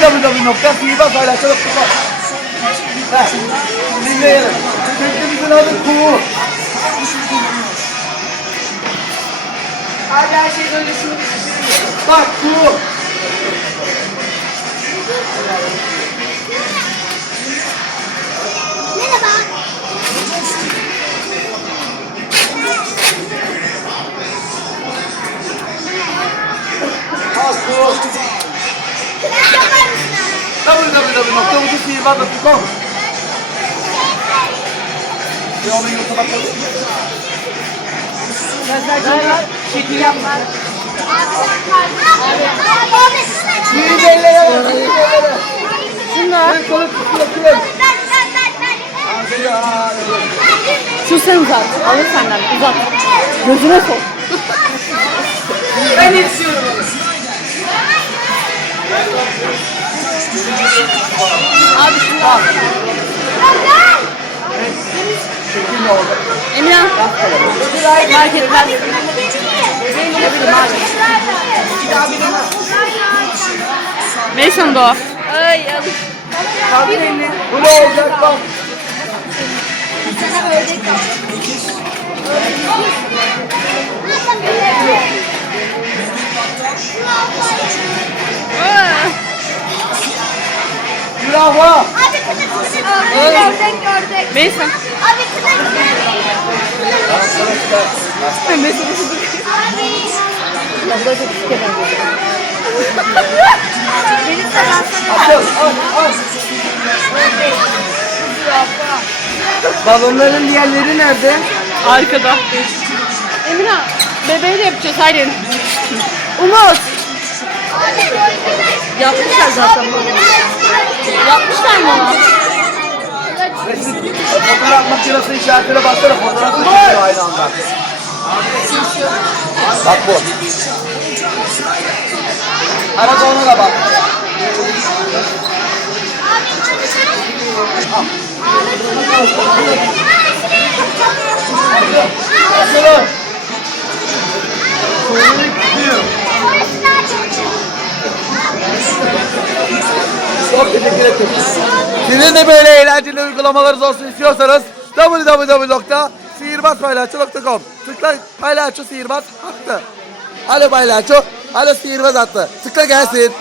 www.sihirbazpaylaşçı.com Ha, dinleyelim. Çekimizin adı Kuğu. Abi her şey böyle şunu Bak Kuğu. Merhaba. Al Kuğu. Www.sihirbaz.com Bir onu YouTube'a koy. şekil yapma. Büyük ellere bak. Şunlar. Bir kolu tutuyor. Şu sen uzat. Alır senden uzat. Gözüne sok. Ben yetişiyorum Abi şunu al. Çekim ne oldu? Emirhan. Fark etmez. Meysan Doğa. Ay alır. Bu ne olacak bak. Zürafa. Abi kıtık kıtık. Gördük gördük. Abi çok küçük. Al. Al. Balonların diğerleri nerede? Arkada. Emirhan. Bebeği de yapacağız haydi. Umut. Yapmışlar zaten bunu. Yapmışlar mı? Resim. Fotoğraf makinesi işaretine baksana. Fotoğraf da çekiyor aynı anda. Bak bu. Arada ona da bak. Açılın. Sorunu Çok teşekkür ederim. Sizin de böyle eğlenceli uygulamalarınız olsun istiyorsanız www.sihirbazpaylaşçı.com Tıkla paylaşçı sihirbaz hattı. Alo paylaşçı, alo sihirbaz hattı. Tıkla gelsin.